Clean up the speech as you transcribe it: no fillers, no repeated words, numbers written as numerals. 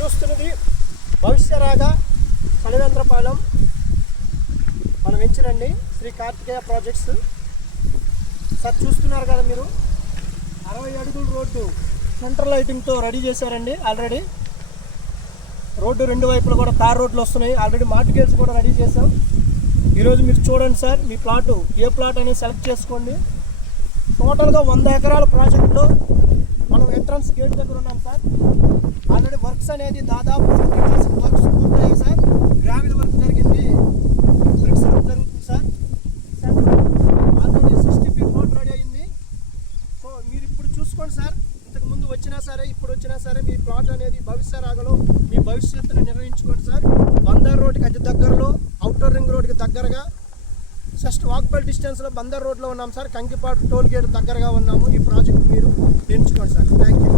చూస్తున్నది భవిష్యరాగ చలివేంద్రపాలెం మనం వెంచరండి Shri Karthikeya projects. Sir చూస్తున్నారు కదా మీరు, 60 అడుగుల రోడ్డు సెంట్రల్ లైటింగ్తో రెడీ చేశారండి. ఆల్రెడీ రోడ్డు రెండు వైపులు కూడా తార్ రోడ్లు వస్తున్నాయి. ఆల్రెడీ మార్టిగేట్స్ కూడా రెడీ చేసాం. ఈరోజు మీరు చూడండి సార్, మీ ప్లాటు ఏ ప్లాట్ అనేది సెలెక్ట్ చేసుకోండి. టోటల్గా 100 ఎకరాల ప్రాజెక్టులో మనం ఎంట్రన్స్ గేట్ దగ్గర ఉన్నాం సార్. ఆల్రెడీ వర్క్స్ అనేది దాదాపు వర్క్స్ పూర్తయ్యాయి సార్. గ్రావెల్ వర్క్ జరిగింది, బ్రిక్స్ వర్క్ జరుగుతుంది sir. Already 60 feet road ready అయింది. సో మీరు ఇప్పుడు చూసుకోండి సార్, ఇంతకు ముందు వచ్చినా సరే ఇప్పుడు వచ్చినా సరే మీ ప్లాట్ అనేది భవిష్యరాగలో మీ భవిష్యత్తును నిర్వహించుకోండి సార్. బందర్ రోడ్కి అతి దగ్గరలో, అవుటర్ రింగ్ రోడ్కి దగ్గరగా, జస్ట్ వాకబుల్ డిస్టెన్స్లో బందర్ రోడ్లో ఉన్నాం సార్. కంకిపాడు టోల్ గేట్ దగ్గరగా ఉన్నాము. ఈ ప్రాజెక్ట్ మీరు ఎంచుకోండి సార్. Thank you.